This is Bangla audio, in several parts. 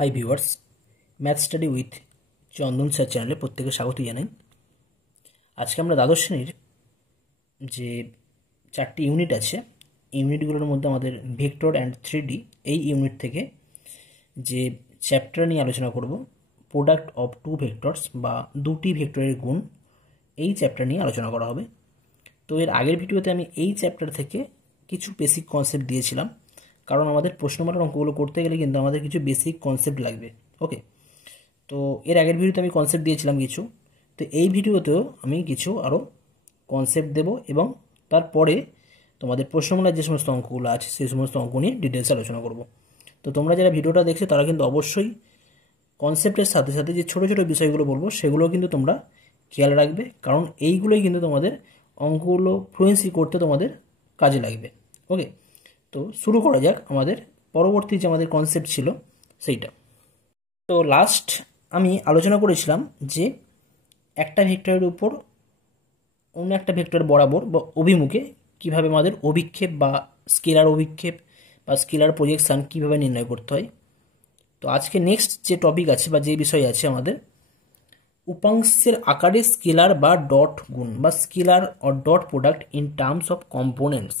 Hi viewers, math study with Chandan sir চ্যানেলে প্রত্যেকে স্বাগত জানাই। আজকে আমরা দ্বাদশ শ্রেণীর যে 4টি ইউনিট আছে, ইউনিটগুলোর মধ্যে আমাদের ভেক্টর অ্যান্ড 3D এই ইউনিট থেকে যে চ্যাপ্টার নিয়ে আলোচনা করব, প্রোডাক্ট অফ টু ভেক্টরস বা দুটি ভেক্টরের গুণ, এই চ্যাপ্টার নিয়ে আলোচনা করা হবে। তো এর আগের ভিডিওতে আমি এই চ্যাপ্টার থেকে কিছু বেসিক কনসেপ্ট দিয়েছিলাম, কারণ আমাদের প্রশ্নমালার অঙ্কগুলো করতে গেলে কিন্তু আমাদের কিছু বেসিক কনসেপ্ট লাগবে। ওকে, তো এর আগের ভিডিওতে আমি কনসেপ্ট দিয়েছিলাম কিছু, তো এই ভিডিওতেও আমি কিছু আরও কনসেপ্ট দেব এবং তারপরে তোমাদের প্রশ্নমালার যে সমস্ত অঙ্কগুলো আছে সেই সমস্ত অঙ্ক নিয়ে ডিটেলসে আলোচনা করব। তো তোমরা যারা ভিডিওটা দেখছো তারা কিন্তু অবশ্যই কনসেপ্টের সাথে সাথে যে ছোটো ছোটো বিষয়গুলো বলবো সেগুলো কিন্তু তোমরা খেয়াল রাখবে, কারণ এইগুলোই কিন্তু তোমাদের অঙ্কগুলো ফ্লুয়েন্সি করতে তোমাদের কাজে লাগবে। ওকে, তো শুরু করা যাক আমাদের পরবর্তী যে আমাদের কনসেপ্ট ছিল সেইটা। তো লাস্ট আমি আলোচনা করেছিলাম যে একটা ভেক্টরের উপর অন্য একটা ভেক্টর বরাবর বা অভিমুখে কিভাবে আমাদের অভিক্ষেপ বা স্কেলার অভিক্ষেপ বা স্কেলার প্রজেকশান কীভাবে নির্ণয় করতে হয়। তো আজকে নেক্সট যে টপিক আছে বা যে বিষয় আছে আমাদের উপাংশের আকারে স্কেলার বা ডট গুণ বা scalar or dot product in terms of components.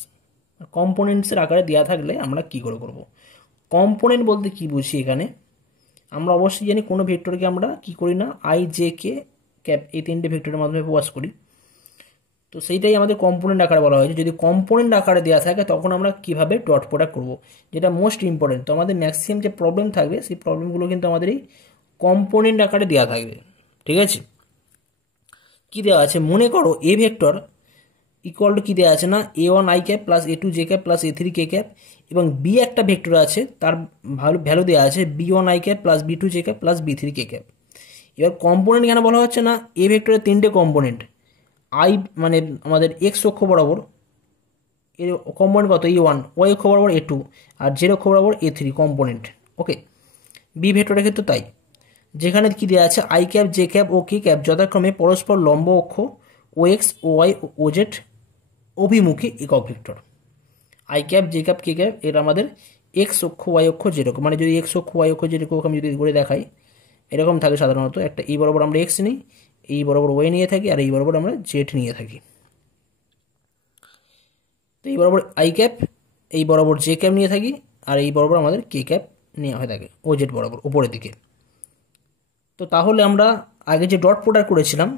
কম্পোনেন্টসের আকারে দেওয়া থাকলে আমরা কী করে করব। কম্পোনেন্ট বলতে কি বুঝি এখানে, আমরা অবশ্যই জানি কোনো ভেক্টরকে আমরা কি করি না, আই জে কে ক্যাপ এই তিনটে ভেক্টরের মাধ্যমে প্রকাশ করি। তো সেইটাই আমাদের কম্পোনেন্ট আকারে বলা হয়েছে। যদি কম্পোনেন্ট আকারে দেওয়া থাকে তখন আমরা কিভাবে ডট প্রোডাক্ট করব, যেটা মোস্ট ইম্পর্টেন্ট। তো আমাদের ম্যাক্সিমাম যে প্রবলেম থাকবে সেই প্রবলেমগুলো কিন্তু আমাদের এই কম্পোনেন্ট আকারে দেওয়া থাকবে। ঠিক আছে, কি দেওয়া আছে মনে করো এ ভেক্টর ইকুয়াল টু কী দেওয়া আছে না a1 i cap plus a2 j cap plus a3 k cap, এবং বি একটা ভেক্টর আছে তার ভ্যালু দেওয়া আছে b1 i cap plus b2 j cap plus b3 k cap. এবার কম্পোনেন্ট কেন বলা হচ্ছে না, এ ভেক্টরের তিনটে কম্পোনেন্ট, আই মানে আমাদের এক্স অক্ষ বরাবর এর কম্পোনেন্ট কত e1, ওয়াই অক্ষ বরাবর a2 আর জেড অক্ষ বরাবর a3 কম্পোনেন্ট। ওকে, বি ভেক্টরের ক্ষেত্রে তাই, যেখানে কি দেওয়া আছে আই ক্যাপ জে ক্যাপ ও কে ক্যাপ যথাক্রমে পরস্পর লম্ব অক্ষ ও এক্স ও ওয়াই ও জেড অভিমুখী একক vector. I cap J cap K cap এর আমাদের এক্স অক্ষ ওয়াই অক্ষ জেড অক্ষ, মানে যদি এক্স অক্ষ ওয়াই অক্ষ জেড অক্ষ আমি যদি করে দেখাই এরকম থাকে সাধারণত, একটা এই বরাবর আমরা এক্স নিই, এই বরাবর ওয়াই নিয়ে থাকি আর এই বরাবর আমরা জেড নিয়ে থাকি। তো এই বরাবর আই ক্যাপ, এই বরাবর জে ক্যাপ নিয়ে থাকি আর এই বরাবর আমাদের কে ক্যাপ নেওয়া হয়ে থাকে ও জেড বরাবর উপরের দিকে। তো তাহলে আমরা আগে যে ডট প্রোডাক্ট করেছিলাম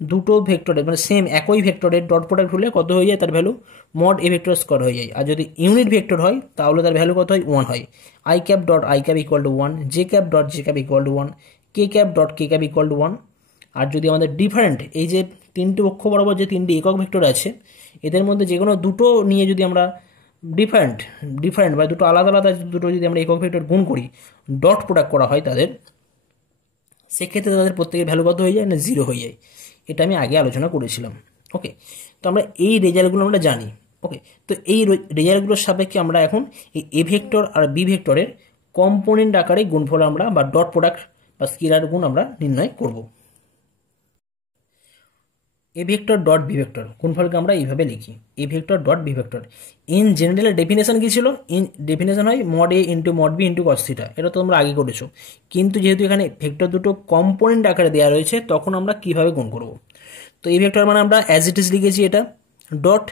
দুটো ভেক্টরের মানে সেম একই ভেক্টরের ডট প্রোডাক্ট হলে কত হয়ে যায়, তার value mod A vector square হয়ে যায়। আর যদি ইউনিট ভেক্টর হয় তাহলে তার ভ্যালু কত হয় 1 হয়। I cap dot I cap equal two 1, J cap dot J cap equal two 1, K cap dot K cap equal two 1। আর যদি আমাদের ডিফারেন্ট এই যে তিনটে অক্ষ বরাবর যে তিনটে একক ভেক্টর আছে এদের মধ্যে যে কোনো দুটো নিয়ে যদি আমরা ডিফারেন্ট বা দুটো আলাদা আলাদা দুটো যদি আমরা একক ভেক্টর গুণ করি, ডট প্রোডাক্ট করা হয় তাদের, সেক্ষেত্রে তাদের প্রত্যেকের ভ্যালু কত হয়ে যায় না 0 হয়ে যায়। এটা আমি আগে আলোচনা করেছিলাম। ওকে, তো আমরা এই রেজাল্টগুলো আমরা জানি। ওকে, তো এই রেজাল্টগুলোর সাপেক্ষে আমরা এখন এই এ ভেক্টর আর বি ভেক্টরের কম্পোনেন্ট আকারে গুণফল আমরা বা ডট প্রোডাক্ট বা স্কেলার গুণ আমরা নির্ণয় করব। A vector dot B vector গুণফলকে আমরা এইভাবে লিখি, A vector dot B vector. In general definition কী ছিল, ইন ডেফিনেশন হয় mod A into mod B into cos theta, এটা তো তোমরা আগে করেছো। কিন্তু যেহেতু এখানে ভেক্টর দুটো কম্পোনেন্ট আকারে দেওয়া রয়েছে তখন আমরা কীভাবে গুণ করব। তো এই ভেক্টর মানে আমরা অ্যাজ ইট ইজ লিখেছি এটা, ডট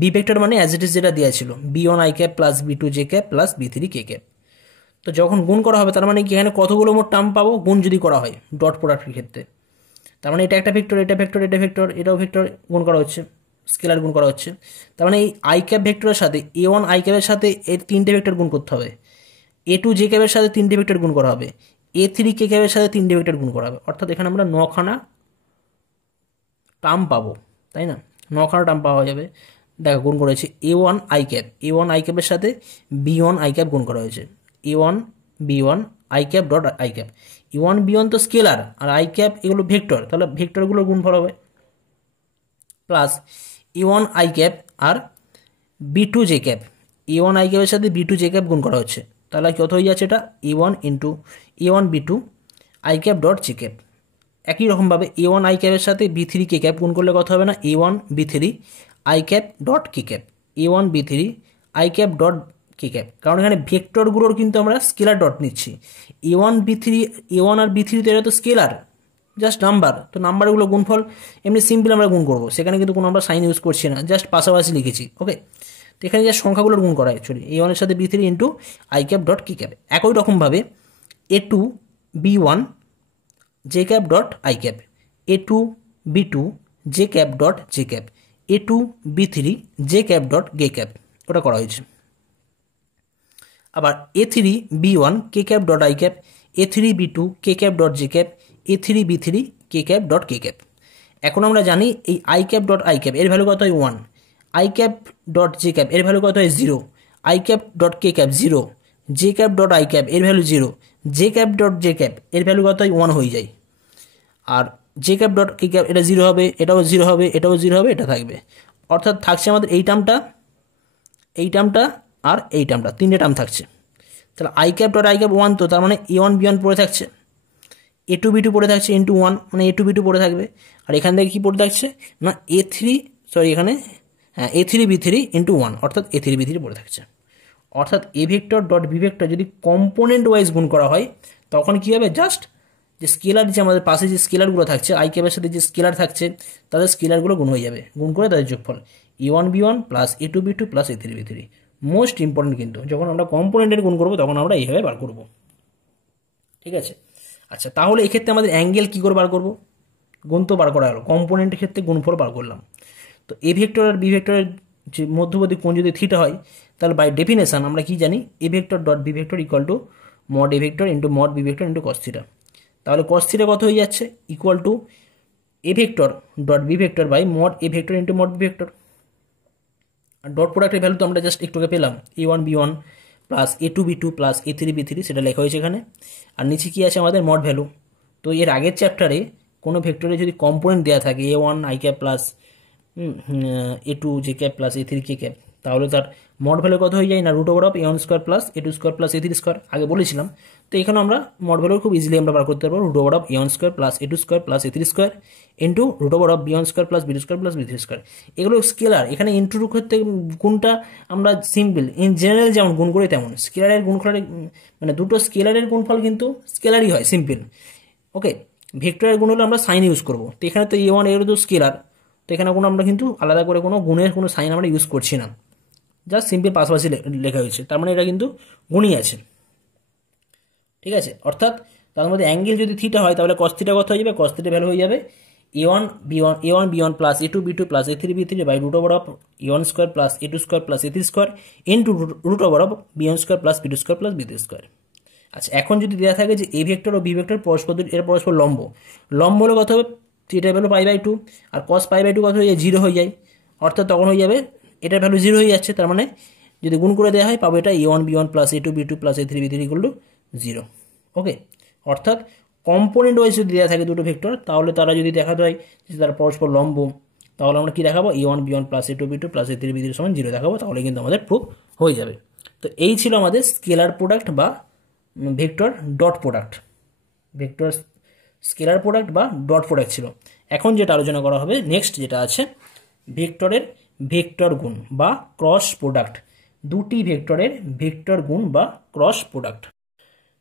বি ভেক্টর মানে অ্যাজ ইট ইজ যেটা দেওয়া ছিল b1 i cap plus b2 j cap plus b3 k cap. তো যখন গুণ করা হবে তার মানে কি এখানে কতগুলো মোট টার্ম পাবো গুণ যদি করা হয় ডট প্রোডাক্টের ক্ষেত্রে, তার মানে এটা একটা ভেক্টর এটা ভেক্টর এটা ভেক্টর এটাও ভেক্টর গুণ করা হচ্ছে, স্কেলার গুণ করা হচ্ছে। তার মানে এই আই ক্যাপ ভেক্টরের সাথে a1 i ক্যাপের সাথে এর তিনটে ভেক্টর গুণ করতে হবে, a2 j ক্যাপের সাথে তিনটে ভেক্টর গুণ করা হবে, a3 k ক্যাপের সাথে তিনটে ভেক্টর গুণ করা হবে। অর্থাৎ এখানে আমরা 9খানা টার্ম পাবো, তাই না, 9খানা টার্ম পাওয়া যাবে। দেখো গুণ করেছে a1 i ক্যাপের সাথে b1 i ক্যাপ গুণ করা হয়েছে, a1 b1 i cap dot i cap, e1 b1 তো স্কেলার আর i ক্যাপ এগুলো ভেক্টর, তাহলে ভেক্টরগুলোর গুণফল হবে প্লাস e1 i ক্যাপ আর b2 j cap, a1 i ক্যাপের সাথে b2 j ক্যাপ গুণ করা হচ্ছে, তাহলে কত হয়ে যাচ্ছে এটা a1 into a1 b2 i cap dot j cap. একই রকমভাবে a1 i ক্যাপের সাথে b3 k ক্যাপ গুণ করলে কত হবে না a1 b3 i cap dot k cap, a1 b3 i cap dot K cap, কারণ এখানে ভেক্টরগুলোর কিন্তু আমরা স্কেলার ডট নিচ্ছি। এ ওয়ান আর বি3 তো এটা তো স্কেলার, জাস্ট নাম্বার, তো নাম্বারগুলো গুণফল এমনি সিম্পল আমরা গুণ করবো, সেখানে কিন্তু কোনো আমরা সাইন ইউজ করছি না, জাস্ট পাশাপাশি লিখেছি। ওকে, তো এখানে জাস্ট সংখ্যাগুলোর গুণ করা অ্যাকচুয়ালি এ1 এর সাথে বি3 into I cap dot K cap. একই রকমভাবে এ2 B one J cap dot I cap, এ2 B2 J cap dot J cap, এ2 বি3 J cap dot gay cap, ওটা করা হয়েছে। আবার এ3 B one K cap dot I cap, এ3 B2 K cap dot J cap, এ3 বি3 K cap dot K cap. এখন আমরা জানি এই I cap dot I cap এর ভ্যালু কত হয় 1, I cap dot J cap এর ভ্যালু কত হয় 0, I cap dot K cap 0, J cap dot I cap এর value 0, J cap dot J cap এর ভ্যালু কত হয় 1 হয়ে যায়। আর J cap dot K cap এটা 0 হবে, এটাও 0 হবে, এটাও 0 হবে, এটা থাকবে। অর্থাৎ থাকছে আমাদের এই টার্মটা, এই টার্মটা আর এই টার্মটা, তিনটে টার্ম থাকছে। তাহলে I cap dot I cap 1, তো তার মানে এ1 বি1 পড়ে থাকছে, এ2 বি2 পড়ে থাকছে ইন্টু 1, মানে এ2 বি2 পড়ে থাকবে। আর এখান থেকে কী পড়ে থাকছে না এখানে হ্যাঁ এ3 বি3 ইন্টু 1, অর্থাৎ এ3 বি3 পড়ে থাকছে। অর্থাৎ A vector dot B vector যদি কম্পোনেন্ট ওয়াইজ গুণ করা হয় তখন কী হবে, জাস্ট যে স্কেলার যে আমাদের পাশে যে স্কেলারগুলো থাকছে আই ক্যাপের সাথে যে স্কেলার থাকছে তাদের স্কেলারগুলো গুণ হয়ে যাবে, গুণ করে তাদের যোগফল এ1 B one plus এ2 B2 plus এ3 বি3। Most important কিন্তু যখন আমরা কম্পোনেন্টের গুণ করবো তখন আমরা এইভাবে বার করব, ঠিক আছে। আচ্ছা, তাহলে এক্ষেত্রে আমাদের অ্যাঙ্গেল কী করে বার করব, গুণ তো বার করা হলো, কম্পোনেন্টের ক্ষেত্রে গুণফল বার করলাম। তো এ ভেক্টর আর বি ভেক্টরের যে মধ্যবর্তী কোণ যদি থিটা হয় তাহলে বাই ডেফিনেশন আমরা কি জানি, A vector dot B vector equal to mod A vector into mod B vector into cos theta. তাহলে কস থিটা কত হয়ে যাচ্ছে, equal to A vector dot B vector by mod A vector into mod B vector. আর ডট প্রোডাক্টের ভ্যালু তো আমরা জাস্ট একটুকে পেলাম, এ1 বি1 প্লাস এ2 বি2 প্লাস এ3 বি3, সেটা লেখা হয়েছে এখানে। আর নিচে কি আছে আমাদের মড ভ্যালু। তো এর আগের চ্যাপ্টারে কোনো ভেক্টরে যদি কম্পোনেন্ট দেওয়া থাকে A one I cap plus A two J cap plus এ3 কে ক্যাপ, তাহলে তার মড ভ্যালু কত হয়ে যায় না root over of এ1 square plus এ2 square plus এ3 square, আগে বলেছিলাম। তো এখানে আমরা মড ভ্যালু খুব ইজিলি আমরা বার করতে পারবো, root over of এ1 square plus এ2 square plus এ3 square into root over of B1 square plus B2 square plus B3 square. এগুলো স্কেলার, এখানে ইন্টু ক্ষেত্রে গুণটা আমরা সিম্পল ইন জেনারেল যেমন গুণ করি তেমন স্কেলারের গুণফলের মানে দুটো স্কেলারের গুণফল কিন্তু স্কেলারই হয়, সিম্পল। ওকে, ভেক্টরের গুণ হলে আমরা সাইন ইউজ করবো। তো এখানে তো এ1 এর তো স্কেলার, তো এখানে কোনো আমরা কিন্তু আলাদা করে কোনো গুণের কোনো সাইন আমরা ইউজ করছি না, জাস্ট সিম্পল পাশাপাশি লেখা হয়েছে, তার মানে এটা কিন্তু গুণই আছে, ঠিক আছে। অর্থাৎ তার মধ্যে অ্যাঙ্গেল যদি থিটা হয় তাহলে কস থিটা কত হয়ে যাবে, কস থিটা ভ্যালু হয়ে যাবে A1 B one plus এ2 B2 plus এ3 B3 by root over of এ1 square plus এ2 square plus এ3 square into root over of B1 square plus B2 square plus B3 square. আচ্ছা, এখন যদি দেওয়া থাকে যে এ ভেক্টর ও বি ভেক্টর পরস্পর লম্ব, লম্ব হলে কত হবে, থিটার ভ্যালু π/2 আর cos π/2 কত হয়ে যায় 0 হয়ে যায়, অর্থাৎ তখন হয়ে যাবে এটার ভ্যালু 0 হয়ে যাচ্ছে, তার মানে যদি গুণ করে দেওয়া হয় পাবো এটা A1 B one plus এ2 B2 plus এ3 B3 equal to 0। Okay, অর্থাৎ কম্পোনেন্ট ওয়াইজ যদি দেওয়া থাকে দুটো ভেক্টর তাহলে তারা যদি দেখাতে হয় যে তারা পরস্পর লম্ব, তাহলে আমরা কি দেখাবো এ1 বি1 প্লাস এ2 বি2 প্লাস এ3 বি3 সমান 0 দেখাবো, তাহলে কিন্তু আমাদের প্রুফ হয়ে যাবে। তো এই ছিল আমাদের স্কেলার প্রোডাক্ট বা vector dot product, vector scalar product বা ডট প্রোডাক্ট ছিল। এখন যেটা আলোচনা করা হবে নেক্সট যেটা আছে ভেক্টরের ভেক্টর গুণ বা ক্রস প্রোডাক্ট, দুটি ভেক্টরের ভেক্টর গুণ বা ক্রস প্রোডাক্ট।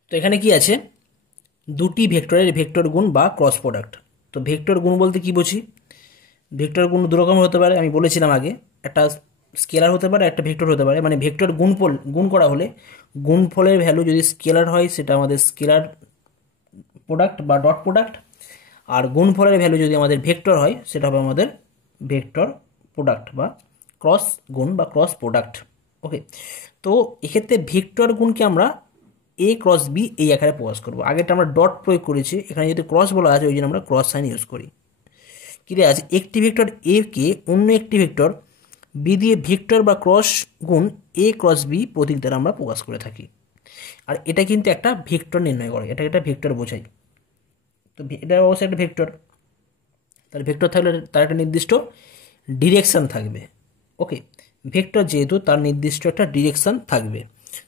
তো এখানে কি আছে, দুটি ভেক্টরের ভেক্টর গুণ বা ক্রস প্রোডাক্ট। তো ভেক্টর গুণ বলতে কি বুঝি, ভেক্টর গুণ দুরকম হতে পারে, আমি বলেছিলাম আগে, একটা স্কেলার হতে পারে একটা ভেক্টর হতে পারে। মানে ভেক্টর গুণ করা হলে গুণফলের ভ্যালু যদি স্কেলার হয় সেটা আমাদের স্কেলার প্রোডাক্ট বা ডট প্রোডাক্ট, আর গুণফলের ভ্যালু যদি আমাদের ভেক্টর হয় সেটা হবে আমাদের ভেক্টর প্রোডাক্ট বা ক্রস গুণ বা ক্রস প্রোডাক্ট। ওকে, তো এক্ষেত্রে ভেক্টর গুণকে আমরা এ ক্রস বি এই আকারে প্রকাশ করবো। আগেটা আমরা ডট প্রয়োগ করেছি, এখানে যদি ক্রস বলা আছে ওই জন্য আমরা ক্রস সাইন ইউজ করি। কী দেওয়া আছে, একটি ভেক্টর এ কে অন্য একটি ভেক্টর বি দিয়ে ভেক্টর বা ক্রস গুণ এ ক্রস বি প্রতীক দ্বারা আমরা প্রকাশ করে থাকি। আর এটা কিন্তু একটা ভেক্টর নির্ণয় করে, এটা একটা ভেক্টর বোঝায়। তো এটা অবশ্যই একটা ভেক্টর, তাহলে ভেক্টর থাকলে তার একটা নির্দিষ্ট ডিরেকশান থাকবে। ওকে, ভেক্টর যেহেতু তার নির্দিষ্ট একটা ডিরেকশান থাকবে।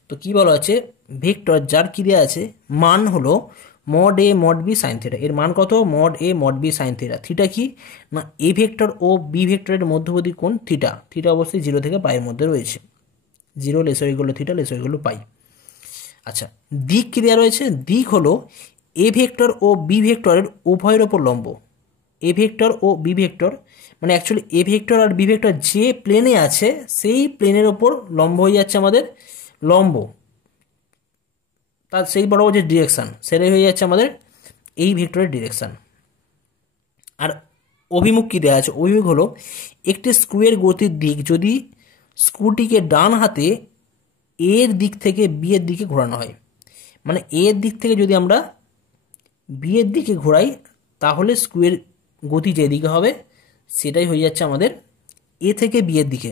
তো কি বলা আছে, ভেক্টর যার কী দেওয়া আছে মান হলো mod A mod B sine theta, এর মান কত mod A mod B sine theta. Theta কি না এ ভেক্টর ও বি ভেক্টরের মধ্যবর্তী কোণ থিটা, থিটা অবশ্যই 0 থেকে পায়ের মধ্যে রয়েছে। 0 lesser equal to theta lesser equal to pi. আচ্ছা, দিক কী দেওয়া রয়েছে? দিক হলো এ ভেক্টর ও বি ভেক্টরের উভয়ের ওপর লম্ব। এ ভেক্টর ও বি ভেক্টর মানে অ্যাকচুয়ালি এ ভেক্টর আর বি ভেক্টর যে প্লেনে আছে সেই প্লেনের ওপর লম্ব হয়ে যাচ্ছে আমাদের লম্ব, তার সেই বরাবর যে ডিরেকশান সেটাই হয়ে যাচ্ছে আমাদের এই ভেক্টরের ডিরেকশান। আর অভিমুখ কী দেওয়া আছে? অভিমুখ হলো একটি স্ক্রুয়ের গতির দিক যদি স্ক্রুটিকে ডান হাতে এর দিক থেকে বি এর দিকে ঘোরানো হয়, মানে এর দিক থেকে যদি আমরা বি এর দিকে ঘোরাই তাহলে স্ক্রুয়ের গতি যেদিকে হবে সেটাই হয়ে যাচ্ছে আমাদের এ থেকে বি এর দিকে।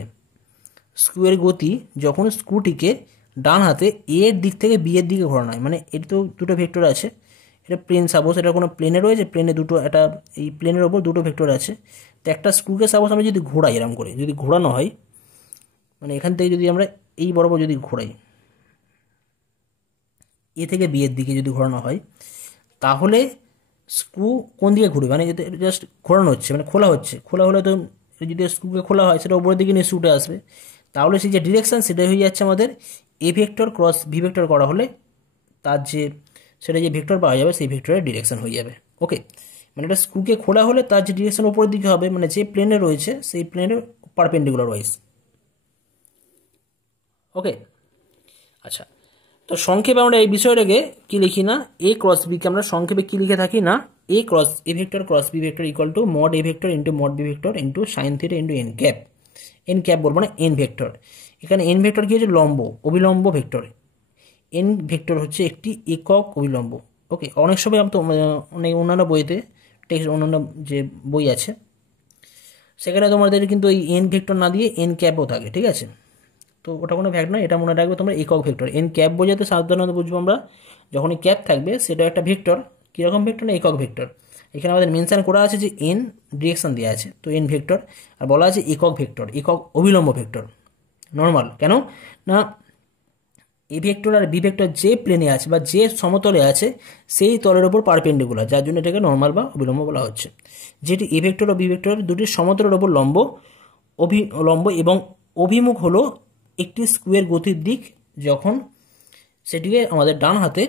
স্ক্রুয়ের গতি যখন স্ক্রুটিকে ডান হাতে এর দিক থেকে বি এর দিকে ঘোরানো হয়, মানে এর তো দুটো ভেক্টর আছে, এটা প্লেন সাপোজ, এটা কোনো প্লেনে রয়েছে, প্লেনে দুটো, এটা এই প্লেনের ওপর দুটো ভেক্টর আছে। তো একটা স্ক্রুকে সাপোজ আমরা যদি ঘোরাই, এরকম করে যদি ঘোরানো হয়, মানে এখান থেকে যদি আমরা এই বরাবর যদি ঘোরাই, এ থেকে বি এর দিকে যদি ঘোরানো হয় তাহলে স্ক্রু কোন দিকে ঘুরবে? মানে জাস্ট ঘোরানো হচ্ছে, মানে খোলা হচ্ছে, খোলা হলে তো যদি স্ক্রুকে খোলা হয় সেটা উপরের দিকে নিয়ে উঠে আসবে, তাহলে সেই যে ডিরেকশান সেটাই হয়ে যাচ্ছে আমাদের A vector cross B vector করা হলে তার যে সেটা যে ভেক্টর পাওয়া যাবে সেই ভেক্টরের ডিরেকশান হয়ে যাবে। ওকে, মানে এটা স্ক্রুকে খোলা হলে তার যে ডিরেকশান উপরের দিকে হবে, মানে যে প্লেনে রয়েছে সেই প্লেনের পারপেন্ডিকুলার ওয়াইজ। ওকে, আচ্ছা, তো সংক্ষেপে আমরা এই বিষয়টাকে কি লিখি না, এ ক্রস বিকে আমরা সংক্ষেপে কি লিখে থাকি না, A cross A vector cross B vector equal to mod A vector into mod B vector into sine theta into N cap. N cap বলবো না, এন ভেক্টর। এখানে এন ভেক্টর কি হচ্ছে? লম্ব, অবিলম্ব ভেক্টর। এন ভেক্টর হচ্ছে একটি একক অবিলম্ব। ওকে, অনেক সময় তো অনেক অন্যান্য বইতে টেক্সট, অন্যান্য যে বই আছে সেখানে তোমাদের কিন্তু এই এন ভেক্টর না দিয়ে এন ক্যাপও থাকে, ঠিক আছে? তো ওটা কোনো ভেক্টর নয়, এটা মনে রাখবে তোমরা একক ভেক্টর। এন ক্যাপ বোঝাতে সাধারণত বুঝবো আমরা যখনই ক্যাপ থাকবে সেটা একটা ভেক্টর, কীরকম ভেক্টর না একক ভেক্টর। এখানে আমাদের মেনশন করা আছে যে এন ডিরেকশন দেওয়া আছে, তো এন ভেক্টর, আর বলা আছে একক ভেক্টর, একক অবিলম্ব ভেক্টর। নর্মাল কেন না, এ ভেক্টর আর বি ভেক্টর যে প্লেনে আছে বা যে সমতলে আছে সেই তলের ওপর পারপেন্ডিকুলার, যার জন্য এটাকে নর্মাল বা অবিলম্ব বলা হচ্ছে। যেটি এ ভেক্টর ও বি ভেক্টর দুটি সমতলের ওপর লম্ব, লম্ব এবং অভিমুখ হলো একটি স্ক্রুয়ের গতির দিক যখন সেটিকে আমাদের ডান হাতে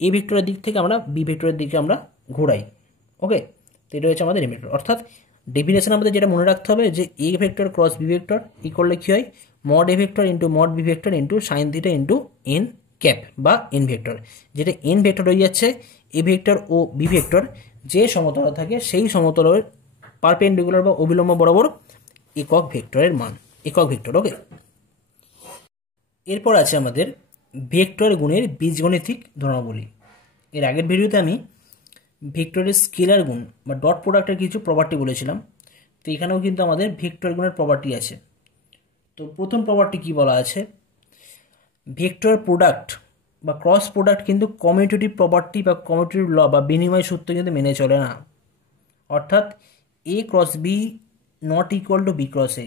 এ ভেক্টরের দিক থেকে আমরা বি ভেক্টরের দিকে আমরা ঘোরাই। ওকে, তো এটা হচ্ছে আমাদের এ ভেক্টর। অর্থাৎ ডেফিনেশন আমাদের যেটা মনে রাখতে হবে যে A vector cross B vector equal কী হয়? Mod A vector into mod B vector into sine theta into N cap বা এন ভেক্টর, যেটা এন ভেক্টর হয়ে যাচ্ছে এ ভেক্টর ও বি ভেক্টর যে সমতলে থাকে সেই সমতলের পারপেন্ডিকুলার বা অবিলম্ব বরাবর একক ভেক্টরের মান, একক ভেক্টর। ওকে, এরপর আছে আমাদের ভেক্টর গুণের বীজগণিতিক ধর্মাবলী। এর আগের ভিডিওতে আমি ভেক্টরের স্কেলার গুণ বা ডট প্রোডাক্টের কিছু প্রপার্টি বলেছিলাম, তো এখানেও কিন্তু আমাদের ভেক্টর গুণের প্রপার্টি আছে। তো প্রথম প্রপার্টি কি বলা আছে? ভেক্টর প্রোডাক্ট বা ক্রস প্রোডাক্ট কিন্তু কমিউটেটিভ প্রপার্টি বা কমিউটেটিভ ল বা বিনিময় সূত্র কিন্তু মেনে চলে না। অর্থাৎ A cross B not equal to B cross A.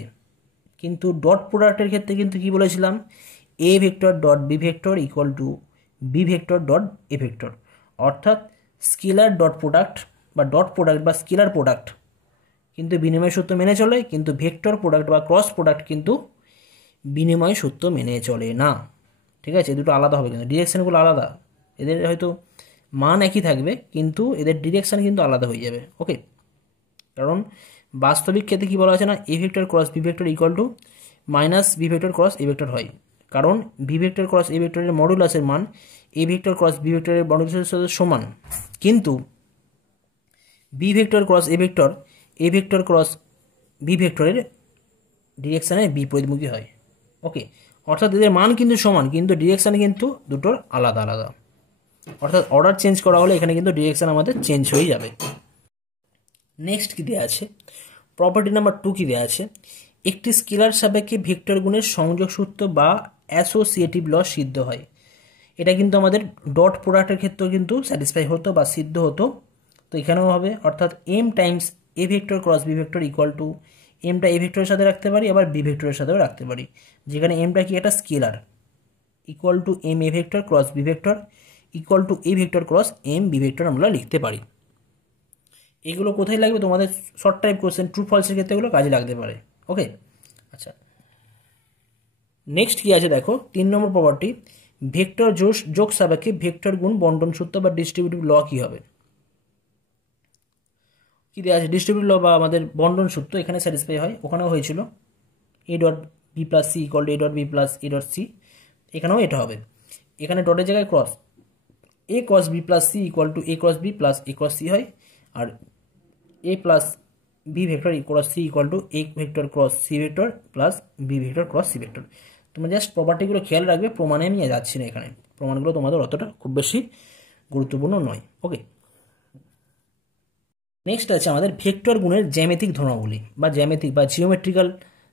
কিন্তু ডট প্রোডাক্টের ক্ষেত্রে কিন্তু কি বলেছিলাম? A vector dot B vector equal to B vector dot A vector. অর্থাৎ স্কেলার ডট প্রোডাক্ট বা ডট প্রোডাক্ট বা স্কেলার প্রোডাক্ট কিন্তু বিনিময় সূত্র মেনে চলে, কিন্তু ভেক্টর প্রোডাক্ট বা ক্রস প্রোডাক্ট কিন্তু বিনিময় সূত্র মেনে চলে না। ঠিক আছে, দুটো আলাদা হবে, কিন্তু ডিরেকশানগুলো আলাদা, এদের হয়তো মান একই থাকবে কিন্তু এদের ডিরেকশান কিন্তু আলাদা হয়ে যাবে। ওকে, কারণ বাস্তবিক ক্ষেত্রে কী বলা আছে না, A vector cross B vector equal to minus B vector cross A vector হয়, কারণ বি ভেক্টর ক্রস এ ভেক্টরের মডুলাসের মান এ ভেক্টর ক্রস বি ভেক্টরের মডুলাসের সাথে সমান, কিন্তু B vector cross A vector cross B ভেক্টরের ডিরেকশানে বিপরীতমুখী হয়। ওকে, অর্থাৎ এদের মান কিন্তু সমান কিন্তু ডিরেকশান কিন্তু দুটোর আলাদা আলাদা। অর্থাৎ অর্ডার চেঞ্জ করা হলে এখানে কিন্তু ডিরেকশান আমাদের চেঞ্জ হয়ে যাবে। নেক্সট কী দেওয়া আছে? প্রপার্টি নাম্বার 2 কী দেওয়া আছে? একটি স্কেলার সাপেক্ষে ভেক্টর গুণের সংযোগ সূত্র বা অ্যাসোসিয়েটিভ ল সিদ্ধ হয়। এটা কিন্তু আমাদের ডট প্রোডাক্টের ক্ষেত্রেও কিন্তু স্যাটিসফাই হতো বা সিদ্ধ হতো, তো এখানেও হবে। অর্থাৎ M times A vector cross B vector equal to এমটা এ ভেক্টরের সাথে রাখতে পারি, আবার বি ভেক্টরের সাথেও রাখতে পারি, যেখানে এমটা কি একটা scalar, equal to M A vector cross B vector equal to A vector cross M B vector আমরা লিখতে পারি। এগুলো কোথায় লাগবে? তোমাদের শর্ট টাইপ কোশ্চেন ট্রু ফলসের ক্ষেত্রে এগুলো কাজে লাগতে পারে। ওকে, আচ্ছা, নেক্সট কি আছে দেখো 3 নম্বর প্রপার্টি, ভেক্টর যোগ সাপেক্ষে ভেক্টর গুণ বন্টন সূত্র বা ডিস্ট্রিবিউটিভ ল কি হবে। কি দেওয়া আছে, ডিস্ট্রিবিউটিভ ল বা আমাদের বন্টন সূত্র এখানে স্যাটিসফাই হয়, ওখানেও হয়েছিল A dot B plus C equal to A dot B plus A dot C, এখানেও এটা হবে। এখানে ডটের জায়গায় cross, A cross B plus C equal to A cross B plus A cross C হয়, আর A plus B vector cross C equal to A vector cross C vector plus B vector cross C vector. তোমরা জাস্ট প্রপার্টিগুলো খেয়াল রাখবে, প্রমাণে আমি যাচ্ছি না এখানে, প্রমাণগুলো তোমাদের অতটা খুব বেশি গুরুত্বপূর্ণ নয়। ওকে, নেক্সট আছে আমাদের ভেক্টর গুণের জ্যামিতিক ধর্মাবলী বা জ্যামিতিক বা জিওমেট্রিক্যাল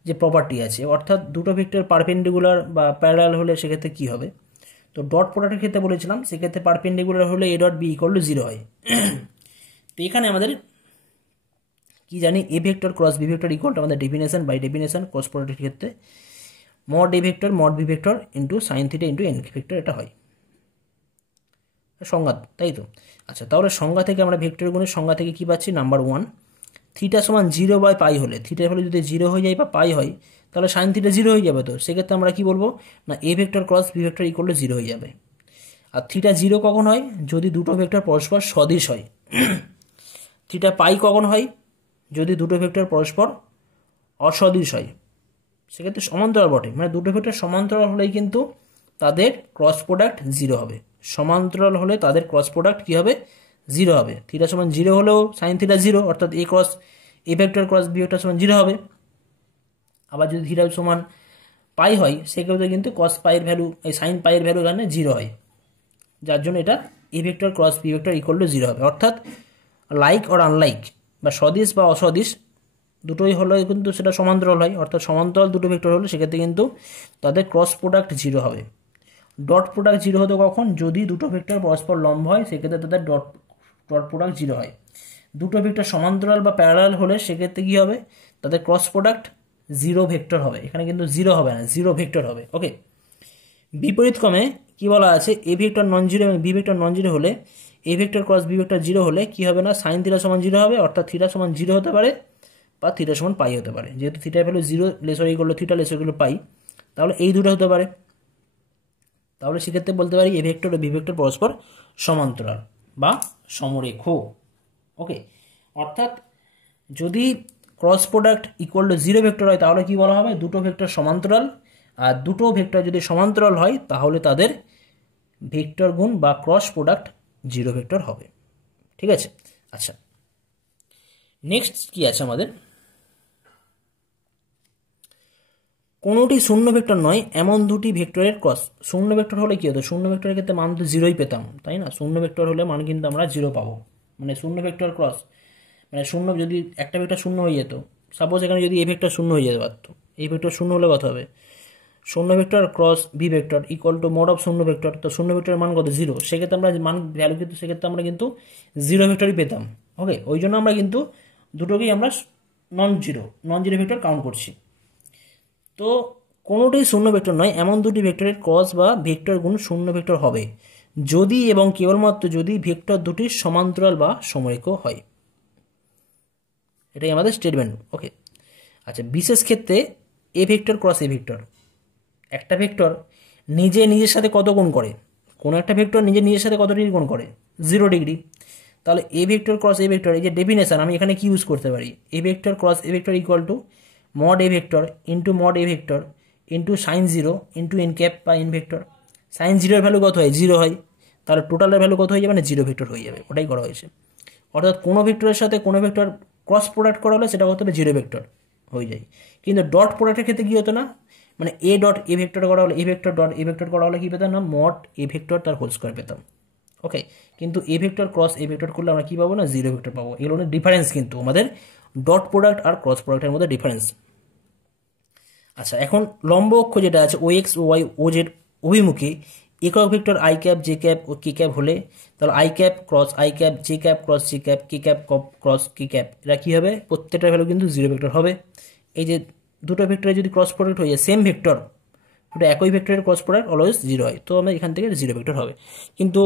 যে প্রপার্টি আছে, অর্থাৎ দুটো ভেক্টর পারপেন্ডিকুলার বা প্যারালাল হলে সেক্ষেত্রে কি হবে। তো ডট প্রোডাক্টের ক্ষেত্রে বলেছিলাম, সেক্ষেত্রে পারপেন্ডিকুলার হলে A dot B equal to 0 হয়। তো এখানে আমাদের কি জানি, A vector cross B vector equal to আমাদের ডেফিনেশন বাই ডেফিনেশন ক্রস প্রোডাক্টের ক্ষেত্রে mod A vector mod B vector into sine theta into N vector, এটা হয় সংজ্ঞা, তাই তো। আচ্ছা, তাহলে সংজ্ঞা থেকে আমরা ভেক্টর গুণের সংজ্ঞা থেকে কি পাচ্ছি, নাম্বার 1, থিটা সমান 0 বাই পাই হলে, থিটার ফলে যদি 0 হয়ে যায় বা পাই হয় তাহলে সাইন থিটা 0 হয়ে যাবে। তো সেক্ষেত্রে আমরা কি বলবো না, A vector cross B vector equal to 0 হয়ে যাবে। আর থিটা 0 কখন হয়, যদি দুটো ভেক্টর পরস্পর সদিশ হয়। থিটা পাই কখন হয়, যদি দুটো ভেক্টর পরস্পর অসদিশ হয়, সেক্ষেত্রে সমান্তরাল বটে, মানে দুটো ভেক্টর সমান্তরাল হলেই কিন্তু তাদের ক্রস প্রোডাক্ট 0 হবে। সমান্তরাল হলে তাদের ক্রস প্রোডাক্ট কী হবে, 0 হবে। থিটা সমান 0 হলেও সাইন থিটা 0, অর্থাৎ A vector cross B vector সমান 0 হবে। আবার যদি থিটা সমান পাই হয়, সেক্ষেত্রে কিন্তু কস পাইয়ের ভ্যালু, এই সাইন পাইয়ের ভ্যালু এখানে 0 হয়, যার জন্য এটা A vector cross B vector equal to 0 হবে। অর্থাৎ লাইক অর আনলাইক বা সদিশ বা অসদিশ দুটোই হলে কিন্তু সেটা সমান্তরাল হয়, অর্থাৎ সমান্তরাল দুটো ভেক্টর হলে সেক্ষেত্রে কিন্তু তাদের ক্রস প্রোডাক্ট 0 হবে। ডট প্রোডাক্ট 0 হতো কখন, যদি দুটো ভেক্টর পরস্পর লম্ব হয়, সেক্ষেত্রে তাদের ডট প্রোডাক্ট 0 হয়। দুটো ভেক্টর সমান্তরাল বা প্যারালাল হলে সেক্ষেত্রে কী হবে, তাদের ক্রস প্রোডাক্ট 0 ভেক্টর হবে। এখানে কিন্তু 0 হবে না, 0 ভেক্টর হবে। ওকে, বিপরীত ক্রমে কি বলা আছে, এ ভেক্টর নন জিরো এবং বি ভেক্টর নন জিরো হলে, A vector cross B vector 0 হলে কি হবে না, সাইন থিটা সমান 0 হবে, অর্থাৎ থিটা সমান 0 হতে পারে বা থিটা সমান পাই হতে পারে। যেহেতু থিটার value 0 lesser equal to theta lesser equal to pi, তাহলে এই দুটো হতে পারে। তাহলে সেক্ষেত্রে বলতে পারি এ ভেক্টর ও বি ভেক্টর পরস্পর সমান্তরাল বা সমরেখ। ওকে, অর্থাৎ যদি cross product equal to 0 vector হয়, তাহলে কি বলা হবে, দুটো ভেক্টর সমান্তরাল। আর দুটো ভেক্টর যদি সমান্তরাল হয়, তাহলে তাদের ভেক্টর গুণ বা ক্রস প্রোডাক্ট 0 ভেক্টর হবে। ঠিক আছে। আচ্ছা, নেক্সট কি আছে আমাদের, কোনোটি শূন্য ভেক্টর নয় এমন দুটি ভেক্টরের ক্রস। শূন্য ভেক্টর হলে কি হতো, শূন্য ভেক্টরের ক্ষেত্রে মান তো 0ই পেতাম, তাই না। শূন্য ভেক্টর হলে মান কিন্তু আমরা 0 পাবো, মানে শূন্য ভেক্টর ক্রস, মানে শূন্য যদি একটা ভেক্টর শূন্য হয়ে যেত, সাপোজ এখানে যদি এ ভেক্টর শূন্য হয়ে যেতে পারতো, এই ভেক্টর শূন্য হলে কত হবে, শূন্য vector cross B vector equal to mod of শূন্য ভেক্টর। তো শূন্য ভেক্টরের মান কত, 0, সেক্ষেত্রে আমরা মান ভ্যালু কিন্তু সেক্ষেত্রে আমরা কিন্তু 0 ভেক্টরই পেতাম। ওকে, ওই জন্য আমরা কিন্তু দুটোকেই আমরা নন জিরো ভেক্টর কাউন্ট করছি। তো কোনোটাই শূন্য ভেক্টর নয় এমন দুটি ভেক্টরের ক্রস বা ভেক্টর গুণ শূন্য ভেক্টর হবে যদি এবং কেবলমাত্র যদি ভেক্টর দুটি সমান্তরাল বা সমরেখ হয়। এটাই আমাদের স্টেটমেন্ট। ওকে, আচ্ছা, বিশেষ ক্ষেত্রে এ ভেক্টর ক্রস এ ভেক্টর, একটা ভেক্টর নিজের সাথে কত গুণ করে, কোনো একটা ভেক্টর নিজের সাথে কত ডিগ্রি গুণ করে, 0 ডিগ্রি। তাহলে এ ভেক্টর ক্রস এ ভেক্টর, এই যে ডেফিনেশন আমি এখানে কি ইউজ করতে পারি, A vector cross A vector equal to mod A vector into mod A vector into sign 0 into N cap বা এন ভেক্টর। সাইন 0-এর ভ্যালু কত হয়, 0 হয়, তাহলে টোটালের ভ্যালু কত হয়ে যাবে না, 0 ভেক্টর হয়ে যাবে। ওটাই করা হয়েছে। অর্থাৎ কোনো ভেক্টরের সাথে কোনো ভেক্টর ক্রস প্রোডাক্ট করা হলে সেটা হতে হবে 0 ভেক্টর হয়ে যায়। কিন্তু ডট প্রোডাক্টের ক্ষেত্রে কী হতো না, মানে এ ডট এ ভেক্টর করা হলে, A vector dot A vector করা হলে কী পেতাম না, মড এ ভেক্টর তার হোল স্কোয়ার পেতাম। ওকে, কিন্তু এ ভেক্টর ক্রস এ ভেক্টর করলে আমরা কী পাবো না, 0 ভেক্টর পাবো। এগুলো ডিফারেন্স কিন্তু আমাদের ডট প্রোডাক্ট আর ক্রস প্রোডাক্টের মধ্যে ডিফারেন্স। আচ্ছা, এখন লম্ব অক্ষ যেটা আছে ও এক্স ও ওয়াই ও জেড অভিমুখে একক vector I cap J cap ও কে ক্যাপ হলে, তাহলে I cap cross I cap, J cap cross J cap, K cap cross K cap, এরা কী হবে, প্রত্যেকটার ভ্যালু কিন্তু 0 ভেক্টর হবে। এই যে দুটো ভেক্টরে যদি ক্রস প্রোডাক্ট হয়ে যায়, সেম ভেক্টর, ওটা একই ভেক্টরের ক্রস প্রোডাক্ট অলওয়েজ 0 হয়, তো আমরা এখান থেকে 0 ভেক্টর হবে। কিন্তু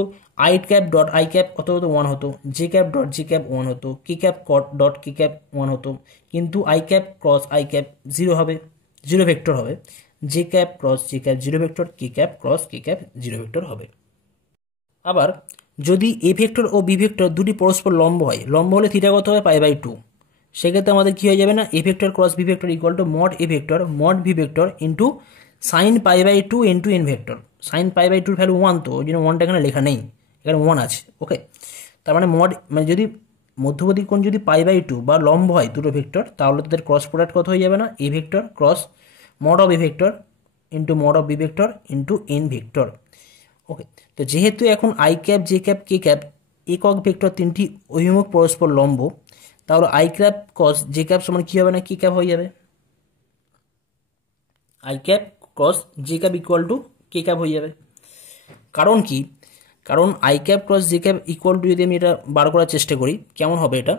I cap dot I cap কত হতো, 1 হতো, J cap dot J cap 1 হতো, K cap dot K cap 1 হতো, কিন্তু I cap cross I cap 0 হবে, 0 ভেক্টর হবে। J cap cross J cap zero vector, K cap cross K cap zero vector হবে। আবার যদি এ ভেক্টর ও বি ভেক্টর দুটি পরস্পর লম্ব হয়, লম্ব হলে থিটা কত হবে π/2, সেক্ষেত্রে আমাদের কী হয়ে যাবে না A vector cross B vector equal to mod A vector mod V vector into sine π/2 into N vector. Sine π/2 value 1, তো ওই জন্য 1টা এখানে লেখা নেই, এখানে 1 আছে। ওকে, তার মানে মানে যদি মধ্যবর্তী কোণ যদি π/2 বা লম্ব হয় দুটো ভেক্টর, তাহলে তাদের ক্রস প্রোডাক্ট কত হয়ে যাবে না A vector cross mod of A vector into mod of B vector into N vector. Okay, তো যেহেতু এখন I cap J cap K cap একক ভেক্টর তিনটি অভিমুখ পরস্পর লম্ব, তাহলে I cap cross J cap সমান কী হবে না কে ক্যাপ হয়ে যাবে, I cap cross J cap equal to K cap হয়ে যাবে। কারণ কি, কারণ I cap cross J cap equal two যদি আমি এটা বার করার চেষ্টা করি কেমন হবে এটা,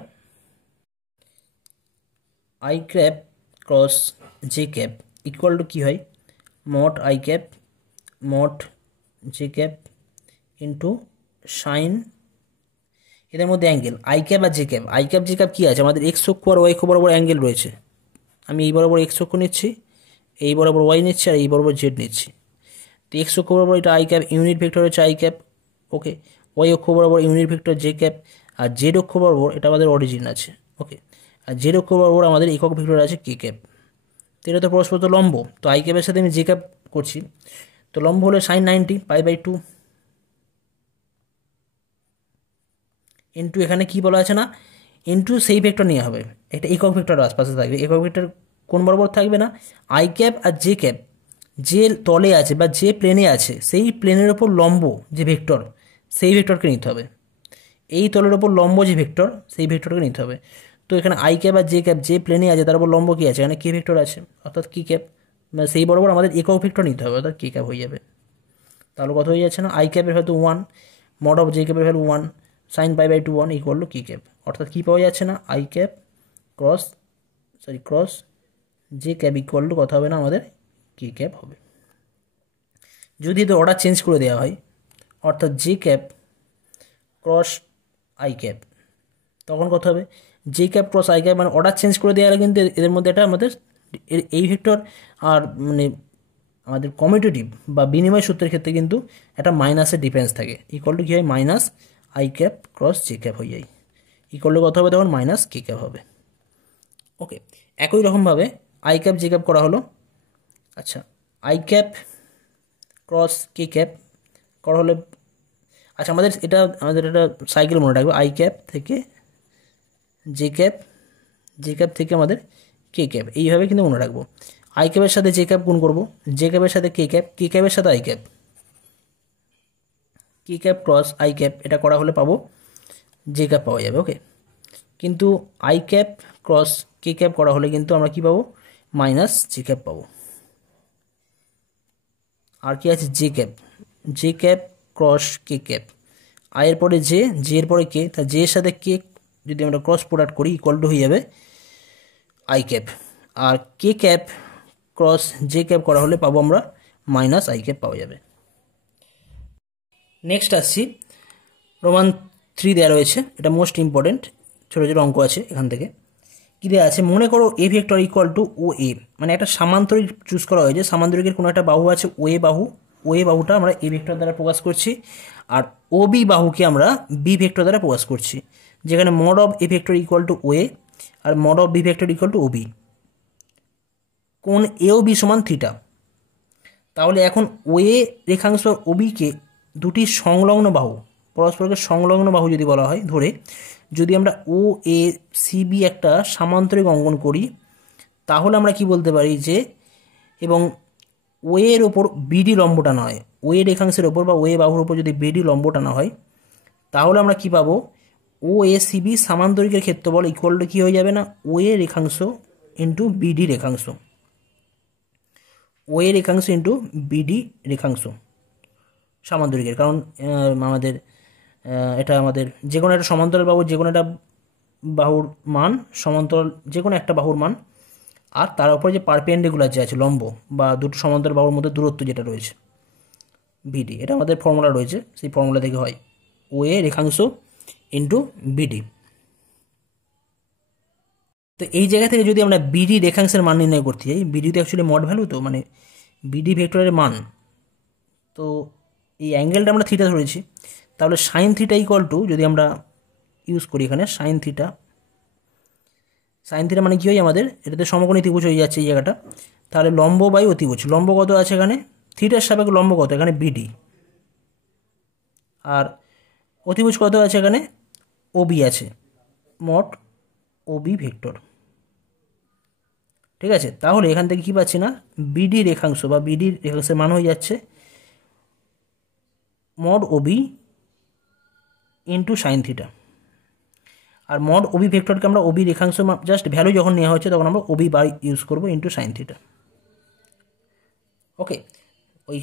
I cap cross J cap equal to কী হয় mod I cap mod J cap into sine এদের মধ্যে অ্যাঙ্গেল আই ক্যাপ আর J cap. I cap J cap কী আছে, আমাদের এক্স অক্ষ আর ওয়াই অক্ষ বরাবর অ্যাঙ্গেল রয়েছে। আমি এই বরাবর এক্স অক্ষ নিচ্ছি, এই বরাবর ওয়াই নিচ্ছি, আর এই বরাবর জেড নিচ্ছি। তো এক্স অক্ষ বরাবর এটা আই ক্যাপ ইউনিট ভেক্টর হচ্ছে আই ক্যাপ। ওকে, ওয়াই অক্ষ বরাবর ইউনিট ভেক্টর জে ক্যাপ, আর জেড অক্ষ বরাবর এটা আমাদের অরিজিন আছে। ওকে, আর জেড অক্ষ বরাবর আমাদের একক ভেক্টর আছে কে ক্যাপ। তো এটা তো পরস্পর তো লম্ব, তো আই ক্যাপের সাথে আমি জে ক্যাপ করছি, তো লম্ব হলে সাইন 90 π/2 ইন্টু এখানে কি বলা আছে না ইন্টু সেই ভেক্টর নেওয়া হবে, একটা একক ভেক্টর আশপাশে থাকবে। একক ভেক্টর কোন বরাবর থাকবে না আই ক্যাপ আর জে ক্যাপ যে তলে আছে বা যে প্লেনে আছে সেই প্লেনের ওপর লম্ব যে ভেক্টর সেই ভেক্টরকে নিতে হবে, এই তলের ওপর লম্ব যে ভেক্টর সেই ভেক্টরকে নিতে হবে। তো এখানে আই ক্যাপ আর জে ক্যাপ যে প্লেনে আছে তার উপর লম্ব কী আছে, এখানে কে ভেক্টর আছে অর্থাৎ কি ক্যাপ, মানে সেই বরাবর আমাদের একক ভেক্টর নিতে হবে অর্থাৎ কে ক্যাপ হয়ে যাবে। তাহলে কত হয়ে যাচ্ছে না আই ক্যাপের ভ্যালু 1 মড অফ জে ক্যাপের value 1 sine π/2 1 equal to K cap, অর্থাৎ কী পাওয়া যাচ্ছে না I cap cross J cap equal to কথা হবে না আমাদের কে ক্যাপ হবে। যদি এদের অর্ডার চেঞ্জ করে দেওয়া হয় অর্থাৎ J cap cross I cap, তখন কত হবে J cap cross I cap, মানে অর্ডার চেঞ্জ করে দেওয়া হলে কিন্তু এদের মধ্যে একটা আমাদের এই ভেক্টর আর মানে আমাদের কমিউটেটিভ বা বিনিময় সূত্রের ক্ষেত্রে কিন্তু একটা মাইনাসের ডিফারেন্স থাকে, ইকুয়াল টু কী হয় minus I cap cross J cap হয়ে যায়, ইকুয়াল টু কত হবে তখন মাইনাস কে ক্যাপ হবে। ওকে, একই রকমভাবে আই ক্যাপ জে ক্যাপ করা হলো। আচ্ছা, I cap cross K cap করা হলে, আচ্ছা আমাদের একটা সাইকেল মনে রাখবে, আই ক্যাপ থেকে জে ক্যাপ থেকে আমাদের কে ক্যাপ, এইভাবে কিন্তু মনে রাখবো। আই ক্যাপের সাথে জে ক্যাপ গুণ করবো, জে ক্যাপের সাথে কে ক্যাপের সাথে I cap, K cap cross I cap এটা করা হলে পাবো জে ক্যাপ পাওয়া যাবে। ওকে, কিন্তু I cap cross K cap করা হলে কিন্তু আমরা কি পাবো মাইনাস জে ক্যাপ পাবো। আর কি আছে J cap cross K cap, আয়ের পরে জে এর পরে কে, তা জে এর সাথে কে যদি আমরা ক্রস প্রোডাক্ট করি ইকুয়াল টু হয়ে যাবে আই ক্যাপ, আর K cap cross J cap করা হলে পাবো আমরা মাইনাস আই ক্যাপ পাওয়া যাবে। নেক্সট আসছি রোমান 3 দেওয়া রয়েছে, এটা মোস্ট ইম্পর্টেন্ট, ছোটো ছোটো অঙ্ক আছে এখান থেকে। কী দেওয়া আছে মনে করো এ ভেক্টর ইকুয়াল টু ও এ, মানে একটা সামান্তরিক চুজ করা হয়েছে, সামান্তরিকের কোনো একটা বাহু আছে ও এ বাহুটা আমরা এ ভেক্টর দ্বারা প্রকাশ করছি, আর ও বি বাহুকে আমরা বি ভেক্টর দ্বারা প্রকাশ করছি, যেখানে mod of A vector equal to O A আর mod of B vector equal to O B, কোণ এ ও বি সমান থিটা। তাহলে এখন ও এ রেখাংশ ও বিকে দুটি সংলগ্ন বাহু, পরস্পরকে সংলগ্ন বাহু যদি বলা হয় ধরে, যদি আমরা ও এ সি বি একটা সামান্তরিক অঙ্কন করি, তাহলে আমরা কি বলতে পারি যে এবং ও এর ওপর বিডি লম্ব টানা হয়, ও এ রেখাংশের ওপর বা ও এ বাহুর ওপর যদি বিডি লম্ব টানা হয়, তাহলে আমরা কি পাবো ও এ সি বি সামান্তরিকের ক্ষেত্রফল ইকুয়াল টু কী হয়ে যাবে না ও এ রেখাংশ ইন্টু বিডি রেখাংশ, ও এ রেখাংশ ইন্টু বিডি রেখাংশ সামান্তরিকের। কারণ আমাদের এটা আমাদের যে কোনো একটা সমান্তরাল বাহুর যে কোনো একটা বাহুর মান, সমান্তরাল যে কোনো একটা বাহুর মান, আর তার উপরে যে পারপেন্ডিকুলার যে আছে লম্ব বা দুটো সমান্তরাল বাহুর মধ্যে দূরত্ব যেটা রয়েছে বিডি, এটা আমাদের ফর্মুলা রয়েছে, সেই ফর্মুলা থেকে হয় ও এ রেখাংশ ইন্টু বিডি। তো এই জায়গা থেকে যদি আমরা বিডি রেখাংশের মান নির্ণয় করতে চাই, বিডি তো অ্যাকচুয়ালি মড ভ্যালু, তো মানে বিডি ভেক্টরের মান, তো এই অ্যাঙ্গেলটা আমরা থিটা ধরেছি, তাহলে সাইন থিটা ইকুয়াল টু, যদি আমরা ইউজ করি এখানে সাইন থিটা মানে কী হয় আমাদের, এটাতে সমকোণী ত্রিভুজ হয়ে যাচ্ছে এই জায়গাটা, তাহলে লম্ব বাই অতিভুজ, লম্ব কত আছে এখানে, থিটার সাপেক্ষে লম্ব কত এখানে বিডি, আর অতিভুজ কত আছে এখানে ওবি আছে, মোট ওবি ভেক্টর। ঠিক আছে, তাহলে এখান থেকে কী পাচ্ছি না, বিডি রেখাংশ বা বিডি রেখাংশের মান হয়ে যাচ্ছে mod OB into sine theta. আর মড ওবি ভেক্টরকে আমরা ওবি রেখাংশ জাস্ট ভ্যালু যখন নেওয়া হচ্ছে তখন আমরা ওবি বার ইউজ করবো ইন্টু সাইন থিটা। ওকে, ওই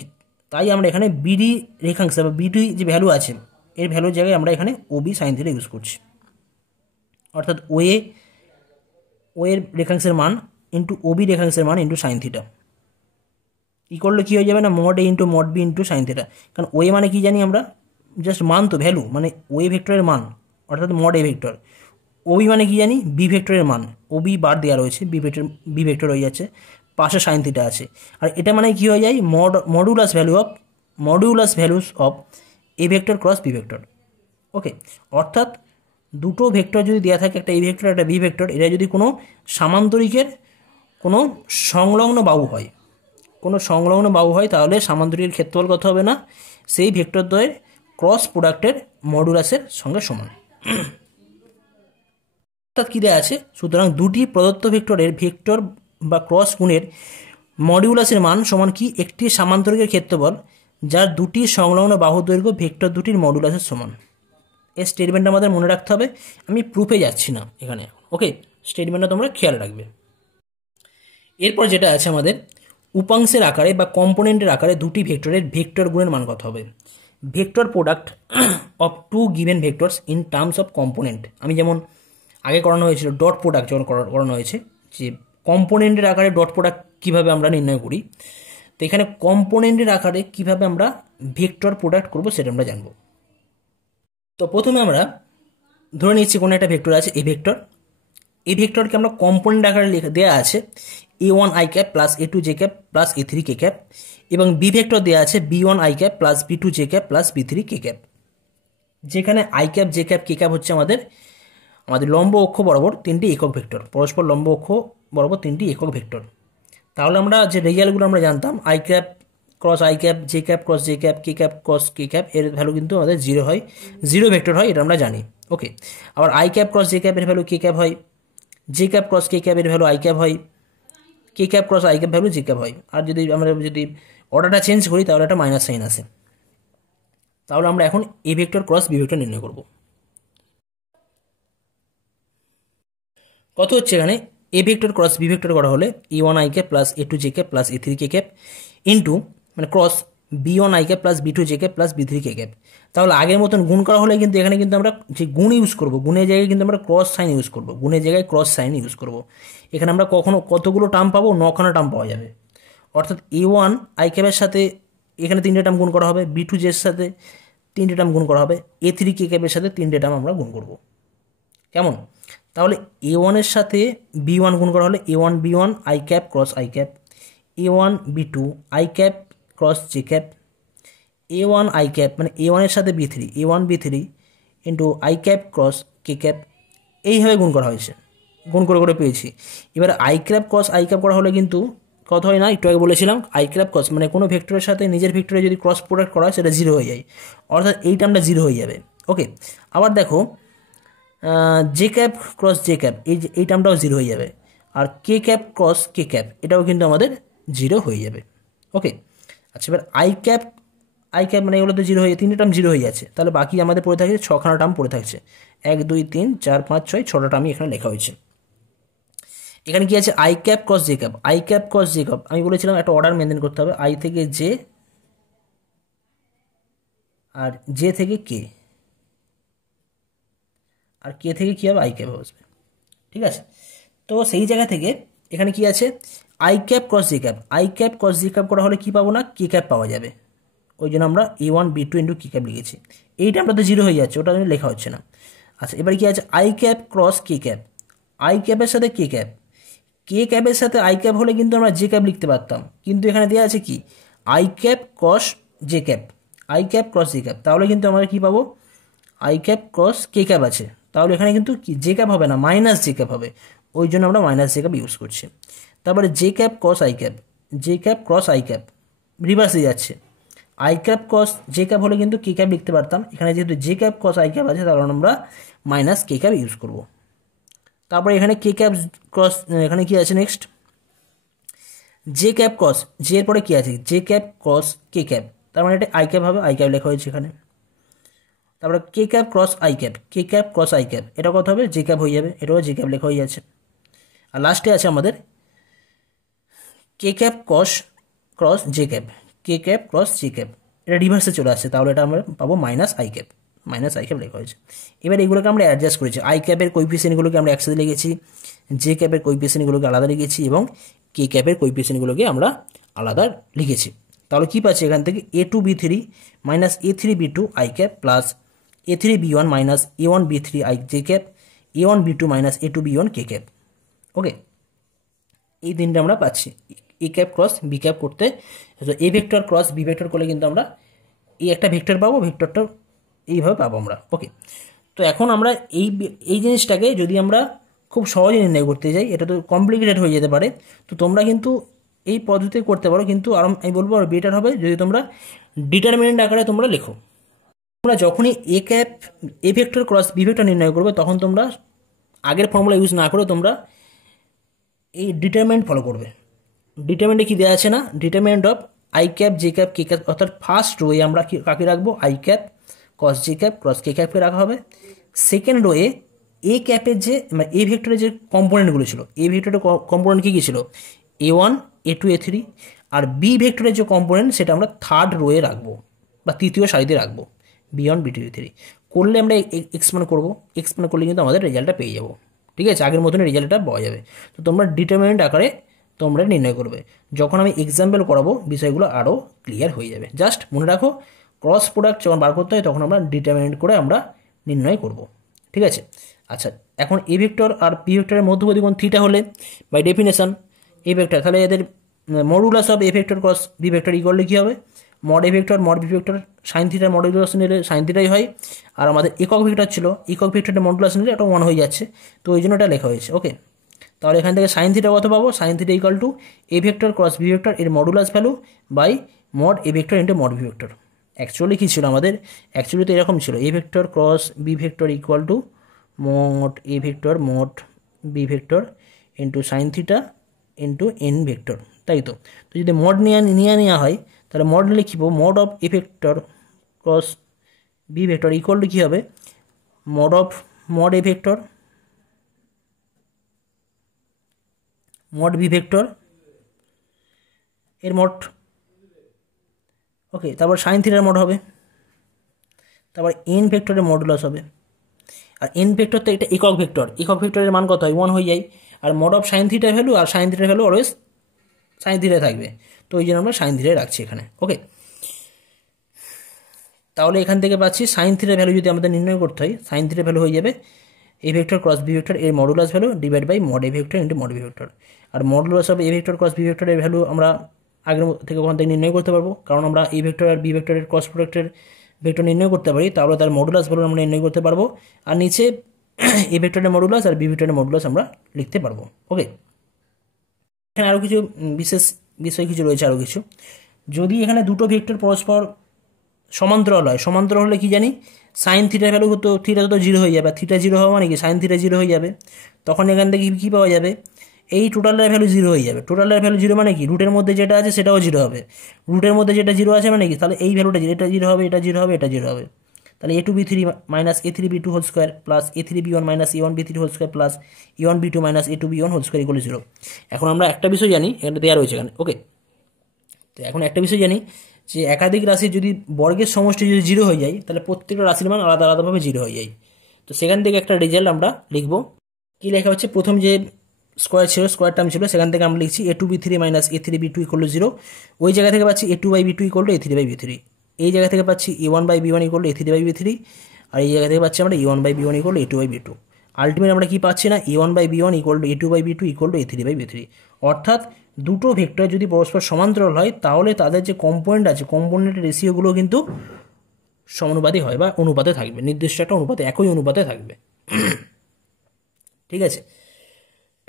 তাই আমরা এখানে বিডি রেখাংশ বা বিডি যে ভ্যালু আছে এর ভ্যালুর জায়গায় আমরা এখানে ওবি সাইন থিটা ইউজ করছি, অর্থাৎ ওয়ের রেখাংশের মান ইন্টু ওবি রেখাংশের মান ইন্টু সাইন থিটা ই করলে কী হয়ে যাবে না, mod A into mod B into sine theta. কারণ ওয়ে মানে কি জানি আমরা, জাস্ট মান তো ভ্যালু, মানে ওয়ে ভেক্টরের মান অর্থাৎ মড এ ভেক্টর। ওবি মানে কি জানি, বি ভেক্টরের মান, ওবি বার দেওয়া রয়েছে, বি ভেক্টর হয়ে যাচ্ছে, পাশে সাইন থিটা আছে। আর এটা মানে কি হয়ে যায়, modulus values of A vector cross B vector. Okay, অর্থাৎ দুটো ভেক্টর যদি দেওয়া থাকে, একটা এ ভেক্টর একটা বি ভেক্টর, এটা যদি কোনো সামান্তরিকের কোনো সংলগ্ন বাহু হয়, তাহলে সামান্তরিকের ক্ষেত্রফল কত হবে না, সেই ভেক্টর দ্বয়ের ক্রস প্রোডাক্টের মডুলাসের সঙ্গে সমান। অর্থাৎ কী দেওয়া আছে, সুতরাং দুটি প্রদত্ত ভেক্টরের ভেক্টর বা ক্রস গুণের মডিউলাসের মান সমান কি, একটি সামান্তরিকের ক্ষেত্রফল যার দুটি সংলগ্ন বাহু দৈর্ঘ্য ভেক্টর দুটির মডুলাসের সমান। এই স্টেটমেন্টটা আমাদের মনে রাখতে হবে, আমি প্রুফে যাচ্ছি না এখানে। ওকে, স্টেটমেন্টটা তোমরা খেয়াল রাখবে। এরপর যেটা আছে আমাদের, উপাংশের আকারে বা কম্পোনেন্টের আকারে দুটি ভেক্টরের ভেক্টর গুণের মান কত হবে। Vector product of two given vectors in terms of component, আমি যেমন আগে করানো হয়েছিল ডট প্রোডাক্ট যখন করানো হয়েছে, যে কম্পোনেন্টের আকারে ডট প্রোডাক্ট কীভাবে আমরা নির্ণয় করি, তো এখানে কম্পোনেন্টের আকারে কীভাবে আমরা ভেক্টর প্রোডাক্ট করব সেটা আমরা জানব। তো প্রথমে আমরা ধরে নিচ্ছি কোনো একটা ভেক্টর আছে এ ভেক্টর, এই ভেক্টরকে আমরা কম্পোনেন্ট আকারে দেওয়া আছে a1 i cap plus a2 j cap plus a3 k cap, এবং বি ভেক্টর দেওয়া আছে b1 i cap plus b2 j cap plus b3 k cap, যেখানে i cap j cap k cap হচ্ছে আমাদের লম্ব অক্ষ বরাবর তিনটি একক ভেক্টর, পরস্পর লম্ব অক্ষ বরাবর তিনটি একক ভেক্টর। তাহলে আমরা যে রেজাল্টগুলো আমরা জানতাম, i cap cross i cap, j cap cross j cap, k cap cross k cap, এর ভ্যালু কিন্তু আমাদের জিরো হয়, জিরো ভেক্টর হয়, এটা আমরা জানি। ওকে, আবার i cap cross j cap এর ভ্যালু k ক্যাপ হয়, j cap cross k cap এর ভ্যালু i ক্যাপ হয়, k cap cross i cap value j cap হয়। আর যদি আমরা অর্ডারটা চেঞ্জ করি তাহলে একটা মাইনাস সাইন আসে। তাহলে আমরা এখন A vector cross B vector নির্ণয় করব। কত হচ্ছে এখানে, A vector cross B vector করা হলে a1 i cap plus a2 j cap plus a3 k cap into মানে cross b1 i cap plus b2 j cap plus b3 k cap. তাহলে আগের মতন গুণ করা হলে কিন্তু এখানে কিন্তু আমরা যে গুণ ইউজ করব, গুণের জায়গায় কিন্তু আমরা ক্রস সাইন ইউজ করব, এখানে আমরা কতগুলো টার্ম পাবো, 9খানা টার্ম পাওয়া যাবে। অর্থাৎ a1 i ক্যাপের সাথে এখানে 3টে টার্ম গুণ করা হবে, b2 j এর সাথে 3টে টার্ম গুণ করা হবে, a3 k ক্যাপের সাথে 3টে টার্ম আমরা গুণ করব। কেমন, তাহলে a1 এর সাথে b1 গুণ করা হলে a1 b1 i cap cross i cap, a1 b2 i cap cross j cap, a1 i cap মানে a1 এর সাথে b3 a1 b3 into i cap cross k cap, এইভাবে গুণ করা হয়েছে, গুণ করে পেয়েছি। এবার i cap cross i cap করা হলে কিন্তু কত হয় না, একটু আগে বলেছিলাম i ক্যাপ ক্রস মানে কোনো ভেক্টরের সাথে নিজের ভেক্টরে যদি ক্রস প্রোডাক্ট করা হয় সেটা জিরো হয়ে যায়, অর্থাৎ এই টার্মটা জিরো হয়ে যাবে। ওকে, আবার দেখো J cap cross J cap, এই টার্মটাও জিরো হয়ে যাবে, আর K cap cross K cap এটাও কিন্তু আমাদের জিরো হয়ে যাবে। ওকে, আচ্ছা এবার আই ক্যাপ মানে এগুলো তো জিরো হয়ে, 3টে টার্ম জিরো হয়ে যাচ্ছে, তাহলে বাকি আমাদের পড়ে থাকছে 6খানা টার্ম পড়ে থাকছে, 1 2 3 4 5 6 6টা টার্মই এখানে লেখা হয়েছে। এখানে কি আছে, I cap cross J cap, আমি বলেছিলাম একটা অর্ডার মেনটেন করতে হবে, আই থেকে জে আর জে থেকে কে, আর কে থেকে কী হবে আই ক্যাপ আসবে। ঠিক আছে, তো সেই জায়গা থেকে এখানে কি আছে, I cap cross J cap করা হলে কি পাবো না, কে ক্যাপ পাওয়া যাবে, ওই জন্য আমরা a1 b2 into k cap লিখেছি। এই টার্মটা তো জিরো হয়ে যাচ্ছে, ওটা লেখা হচ্ছে না। আচ্ছা এবার কি আছে, I cap cross K cap, I ক্যাপের সাথে কে কে ক্যাপের সাথে আই ক্যাপ হলে কিন্তু আমরা জে ক্যাপ লিখতে পারতাম, কিন্তু এখানে দেওয়া আছে কি I cap cross J cap, I cap cross J cap, তাহলে কিন্তু আমরা কি পাবো I cap cross K cap আছে, তাহলে এখানে কিন্তু কি জে ক্যাপ হবে না, মাইনাস জে ক্যাপ হবে, ওই জন্য আমরা মাইনাস জে ক্যাপ ইউজ করছি। তারপরে J cap cross I cap, J cap cross I cap রিভার্সে যাচ্ছে, I cap cross J cap হলে কিন্তু কে ক্যাপ লিখতে পারতাম, এখানে যেহেতু J cap cross I cap আছে তাহলে আমরা মাইনাস কে ক্যাপ ইউজ করব। তারপরে এখানে কে ক্যাপ ক্রস, এখানে কি আছে next J cap cross, J এর পরে কি আছে J cap cross K cap, তার মানে এটা আই ক্যাপ হবে, আই ক্যাপ লেখা হয়েছে এখানে। তারপরে K cap cross I cap, K cap cross I cap, এটা কত হবে জে ক্যাপ হয়ে যাবে, এটাও জে ক্যাপ লেখা হয়ে যাচ্ছে। আর লাস্টে আছে আমাদের কে cap cross J cap, K cap cross J cap, এটা রিভার্সে চলে আসছে, তাহলে এটা আমরা পাবো minus I cap, minus I cap লেখা হয়েছে। এবার এগুলোকে আমরা অ্যাডজাস্ট করেছি, আই ক্যাপের কোইফিসিয়েন্টগুলোকে আমরা একসাথে লিখেছি, জে ক্যাপের কোইফিসিয়েন্টগুলোকে আলাদা লিখেছি এবং কে ক্যাপের কোইফিসিয়েন্টগুলোকে আমরা আলাদা লিখেছি। তাহলে কী পাচ্ছি এখান থেকে A two B three minus A three B two I cap plus A three B one minus A one B three I J cap, A one B two minus A two B one K cap. Okay, এই তিনটে আমরা পাচ্ছি। A cap cross B cap করতে A vector cross B vector করলে কিন্তু আমরা এই একটা ভেক্টর পাবো, ভেক্টরটা এইভাবে পাবো আমরা। ওকে, তো এখন আমরা এই জিনিসটাকে যদি আমরা খুব সহজে নির্ণয় করতে যাই, এটা তো কমপ্লিকেটেড হয়ে যেতে পারে, তো তোমরা কিন্তু এই পদ্ধতিতে করতে পারো, কিন্তু আর আমি বলবো আর বেটার হবে যদি তোমরা ডিটারমিনেন্ট আকারে তোমরা লেখো। তোমরা যখনই A cap A vector cross B vector নির্ণয় করবে তখন তোমরা আগের ফর্মুলা ইউজ না করে তোমরা এই ডিটারমিনেন্ট ফলো করবে। ডিটারমিনেন্টে কি দেওয়া আছে না, determinant of I cap J cap K cap, অর্থাৎ ফার্স্ট রোয়ে আমরা কাকে রাখবো I cap cross J cap cross K ক্যাপকে রাখা হবে। সেকেন্ড রোয়ে এ ক্যাপের যে মানে এ ভেক্টরের যে কম্পোনেন্টগুলো ছিল, এ ভেক্টরের কম্পোনেন্ট কী কী ছিল A one A two A three, আর বি ভেক্টরের যে কম্পোনেন্ট সেটা আমরা থার্ড রোয়ে রাখবো বা তৃতীয় সারিতে রাখবো, B one B two B three করলে আমরা এক্সপ্যান্ড করবো, এক্সপ্যান্ড করলে কিন্তু আমাদের রেজাল্টটা পেয়ে যাবো। ঠিক আছে, আগের মতন রেজাল্টটা পাওয়া যাবে। তো তোমরা ডিটারমিনেন্ট আকারে তোমরা নির্ণয় করবে, যখন আমি এক্সাম্পল করাবো বিষয়গুলো আরও ক্লিয়ার হয়ে যাবে। জাস্ট মনে রাখো ক্রস প্রোডাক্ট যখন বার করতে হয় তখন আমরা ডিটারমিনেন্ট করে আমরা নির্ণয় করব। ঠিক আছে, আচ্ছা এখন এ ভেক্টর আর পি ভেক্টরের মধ্যবর্তী কোণ থিটা হলে বাই ডেফিনেশন এ ভেক্টর, তাহলে এদের modulus of A vector cross B vector equal কী হবে mod A vector mod B vector sine থিটার মডুলাস নিলে সাইন থিটাই হয়, আর আমাদের একক ভেক্টর ছিল একক ভেক্টরের মডুলাস নিলে এটা 1 হয়ে যাচ্ছে, তো ওই জন্য এটা লেখা হয়েছে। ওকে, তাহলে এখান থেকে সাইন থিটা কত পাবো, sine theta equal to A vector cross B vector এর modulus value by mod A vector into mod B vector. Actually কী ছিল আমাদের, অ্যাকচুয়ালি তো এরকম ছিল এ vector cross B vector equal to mod A vector mod B vector into sine theta into N vector, তাই তো। তো যদি মড নেওয়া হয় তাহলে মড লিখব mod of A vector cross B vector equal to কী হবে mod of mod A vector mod B vector এর মড। ওকে, তারপর সাইন থিটার মড হবে, তারপর এন ভেক্টরের মডুলাস হবে, আর এন ভেক্টর তো এটা একক ভেক্টর, একক ভেক্টরের মান কত হয় 1 হয়ে যায়, আর মড অফ সাইন থিটার ভ্যালু, আর সাইন থিটার ভ্যালু অলওয়েজ সাইন থিটায় থাকবে, তো ওই জন্য আমরা সাইন থিটায় রাখছি এখানে। ওকে, তাহলে এখান থেকে পাচ্ছি সাইন থিটার ভ্যালু যদি আমাদের নির্ণয় করতে হয় সাইন থিটার ভ্যালু হয়ে যাবে A vector cross B vector এর modulus value divide by mod A vector into mod B vector, আর modulus of A vector cross B ভেক্টরের ভ্যালু আমরা আগের থেকে ওখান থেকে নির্ণয় করতে পারবো, কারণ আমরা এ ভেক্টর আর বি ভেক্টরের ক্রস প্রোডাক্টের ভেক্টর নির্ণয় করতে পারি, তাহলে তার মডুলাস ভ্যালু আমরা নির্ণয় করতে পারবো, আর নিচে এ ভেক্টরের মডুলাস আর বি ভেক্টরের মডুলাস আমরা লিখতে পারবো। ওকে, এখানে আরও কিছু বিশেষ বিষয় কিছু রয়েছে, আরও কিছু যদি এখানে দুটো ভেক্টর পরস্পর সমান্তরাল হয়, সমান্তরাল হলে কি জানি সাইন থিটার ভ্যালু তো থিটা তো 0 হয়ে যাবে, থিটা 0 হওয়া মানে কি সাইন থিটা 0 হয়ে যাবে, তখন এখান থেকে কী পাওয়া যাবে এই টোটালের ভ্যালু 0 হয়ে যাবে, টোটালের ভ্যালু 0 মানে কি রুটের মধ্যে যেটা আছে সেটাও 0 হবে, রুটের মধ্যে যেটা 0 আছে মানে কি তাহলে এই ভ্যালুটা এটা 0 হবে, এটা 0 হবে, এটা 0 হবে, তাহলে A two B three minus A three B two whole square plus A three B one minus A one B three whole square plus A one B two minus A two B one whole square equal 0। এখন আমরা একটা বিষয় জানি, এখানে দেওয়া রয়েছে এখানে। ওকে, তো এখন একটা বিষয় জানি যে একাধিক রাশি যদি বর্গের সমষ্টি যদি 0 হয়ে যায় তাহলে প্রত্যেকটা রাশির মান আলাদা আলাদাভাবে 0 হয়ে যায়, তো সেখান থেকে একটা রেজাল্ট আমরা লিখবো। কী লেখা হচ্ছে প্রথম যে স্কোয়ার ছিল স্কোয়ার টার্ম ছিল সেখান থেকে আমরা লিখছি A two B three minus A three B two equal 0, ওই জায়গা থেকে পাচ্ছি A two by B two equal A three by B three, এই জায়গা থেকে পাচ্ছি A one by B one equal A three by B three, আর এই জায়গা থেকে পাচ্ছি আমরা A one by B one equal A two by B two, ultimate আমরা কি পাচ্ছি না, a1/b1 equal to a2/b2 equal to a3/b3। অর্থাৎ দুটো ভেক্টর যদি পরস্পর সমান্তরাল হয় তাহলে তাদের যে কম্পোনেন্ট আছে কম্পোনেন্টের রেশিওগুলো কিন্তু সমানুপাতি হয় বা অনুপাতে থাকবে, নির্দিষ্ট একটা অনুপাতে, একই অনুপাতে থাকবে। ঠিক আছে,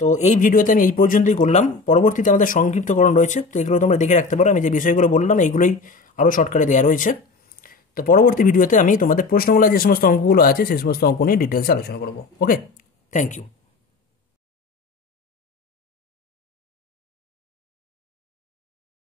তো এই ভিডিওতে আমি এই পর্যন্তই করলাম। পরবর্তীতে আমাদের সংক্ষিপ্তকরণ রয়েছে, তো এগুলো তোমরা দেখে রাখতে পারো। আমি যে বিষয়গুলো বললাম এইগুলোই আরও শর্টকাটে দেওয়া রয়েছে। তো পরবর্তী ভিডিওতে আমি তোমাদের প্রশ্নগুলো যে সমস্ত অঙ্কগুলো আছে সেই সমস্ত অঙ্ক নিয়ে ডিটেলসে আলোচনা করবো। ওকে, থ্যাংক ইউ।